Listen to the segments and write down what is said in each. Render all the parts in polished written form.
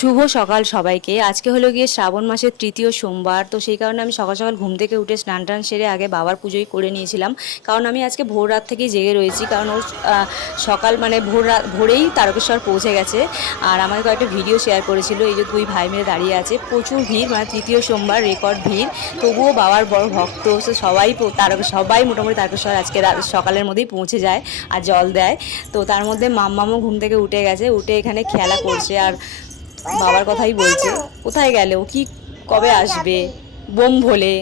শুভ সকাল সবাইকে। আজকে হলো গিয়ে শ্রাবণ মাসের তৃতীয় সোমবার। তো সেই কারণে আমি সকাল সকাল ঘুম থেকে উঠে স্নান টান সেরে আগে বাবার পুজোই করে নিয়েছিলাম। কারণ আমি আজকে ভোর রাত থেকেই জেগে রয়েছি, কারণ ওর সকাল মানে ভোরেই তারকেশ্বর পৌঁছে গেছে। আর আমাকে কয়েকটা ভিডিও শেয়ার করেছিল, এই যে দুই ভাই মিলে দাঁড়িয়ে আছে, প্রচুর ভিড়, মানে তৃতীয় সোমবার রেকর্ড ভিড়। তবুও বাবার বড় ভক্ত, তো সবাই মোটামুটি তারকেশ্বর আজকে সকালের মধ্যেই পৌঁছে যায় আর জল দেয়। তো তার মধ্যে মাম্মামও ঘুম থেকে উঠে গেছে, উঠে এখানে খেলা করছে আর বাবার কথাই বলছে। কোথায় গেল, কি কবে আসবে, বোম ভোলে,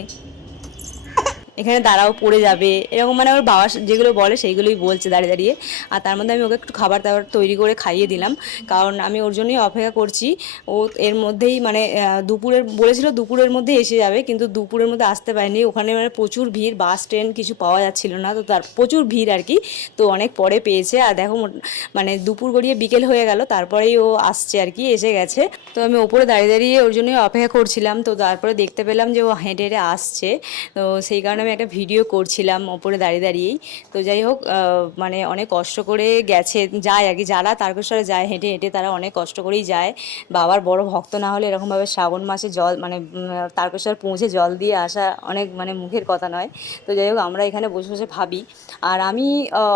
এখানে দাঁড়াও পড়ে যাবে, এরকম মানে ওর বাবা যেগুলো বলে সেইগুলোই বলছে দাঁড়িয়ে দাঁড়িয়ে। আর তার মধ্যে আমি ওকে একটু খাবার দাবার তৈরি করে খাইয়ে দিলাম, কারণ আমি ওর জন্যই অপেক্ষা করছি। ও এর মধ্যেই মানে দুপুরের বলেছিল দুপুরের মধ্যে এসে যাবে, কিন্তু দুপুরের মধ্যে আসতে পারেনি। ওখানে মানে প্রচুর ভিড়, বাস ট্রেন কিছু পাওয়া যাচ্ছিল না, তো তার প্রচুর ভিড় আর কি। তো অনেক পরে পেয়েছে। আর দেখো মানে দুপুর গড়িয়ে বিকেল হয়ে গেল, তারপরেই ও আসছে আর কি, এসে গেছে। তো আমি ওপরে দাঁড়িয়ে দাঁড়িয়ে ওর জন্যই অপেক্ষা করছিলাম। তো তারপরে দেখতে পেলাম যে ও হেঁটে হেঁটে আসছে। তো সেই কারণে আমি একটা ভিডিও করছিলাম ওপরে দাঁড়িয়ে দাঁড়িয়েই। তো যাই হোক, মানে অনেক কষ্ট করে গেছে, যায় আর কি, যারা তারকেশ্বরে যায় হেঁটে হেঁটে তারা অনেক কষ্ট করেই যায়। বাবার বড় ভক্ত না হলে এরকমভাবে শ্রাবণ মাসে জল মানে তারকেশ্বর পৌঁছে জল দিয়ে আসা অনেক মানে মুখের কথা নয়। তো যাই হোক, আমরা এখানে বসে বসে ভাবি। আর আমি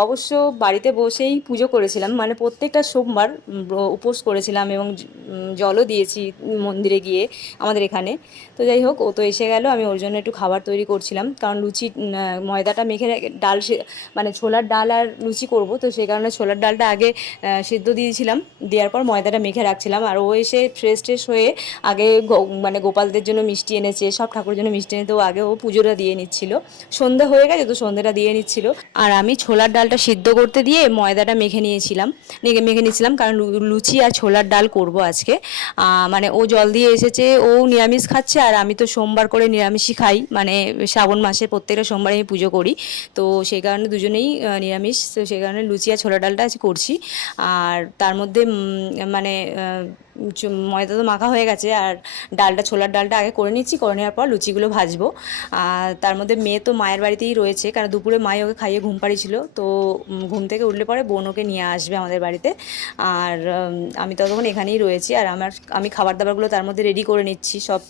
অবশ্য বাড়িতে বসেই পুজো করেছিলাম, মানে প্রত্যেকটা সোমবার উপোস করেছিলাম এবং জলও দিয়েছি মন্দিরে গিয়ে আমাদের এখানে। তো যাই হোক, ও তো এসে গেল, আমি ওর জন্য একটু খাবার তৈরি করছিলাম, কারণ লুচি ময়দাটা মেখে ডাল মানে ছোলার ডাল আর লুচি করব। তো সেই কারণে ছোলার ডালটা আগে সিদ্ধ দিয়েছিলাম, দেওয়ার পর ময়দাটা মেখে রাখছিলাম। আর ও এসে ফ্রেশ ট্রেশ হয়ে আগে মানে গোপালদের জন্য মিষ্টি এনেছে, সব ঠাকুরের জন্য মিষ্টি এনে, তো আগে ও পুজোটা দিয়ে নিচ্ছিল। সন্ধে হয়ে গেছে, তো সন্ধেটা দিয়ে নিচ্ছিল। আর আমি ছোলার ডালটা সিদ্ধ করতে দিয়ে ময়দাটা মেখে নিয়েছিলাম, কারণ লুচি আর ছোলার ডাল করব আজকে। মানে ও জল দিয়ে এসেছে, ও নিরামিষ খাচ্ছে, আর আমি তো সোমবার করে নিরামিষই খাই, মানে শ্রাবণ মাসে প্রত্যেকটা সোমবারে আমি পুজো করি। তো সেই কারণে দুজনেই নিরামিষ, তো সেই কারণে লুচি আর ছোলা ডালটা আজ করছি। আর তার মধ্যে মানে ময়দা তো মাখা হয়ে গেছে, আর ছোলার ডালটা আগে করে নিচ্ছি, করে নেওয়ার পর লুচিগুলো ভাজবো। আর তার মধ্যে মেয়ে তো মায়ের বাড়িতেই রয়েছে, কারণ দুপুরে মায়ে ওকে খাইয়ে ঘুম পাড়িয়েছিল। তো ঘুম থেকে উঠলে পরে বোন ওকে নিয়ে আসবে আমাদের বাড়িতে। আর আমি ততক্ষণ এখানেই রয়েছি, আর আমি খাবার দাবারগুলো তার মধ্যে রেডি করে নিচ্ছি সব।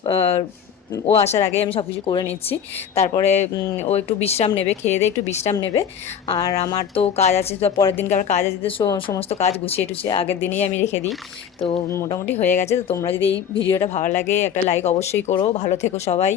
ও আসার আগে আমি সব কিছু করে নিচ্ছি। তারপরে ও একটু বিশ্রাম নেবে, খেয়ে দিয়ে একটু বিশ্রাম নেবে। আর আমার তো কাজ আছে, তো পরের দিনকে আবার কাজ আছে, তো সমস্ত কাজ গুছিয়ে টুছিয়ে আগের দিনেই আমি রেখে দিই। তো মোটামুটি হয়ে গেছে। তো তোমরা যদি এই ভিডিওটা ভালো লাগে একটা লাইক অবশ্যই করো। ভালো থেকো সবাই।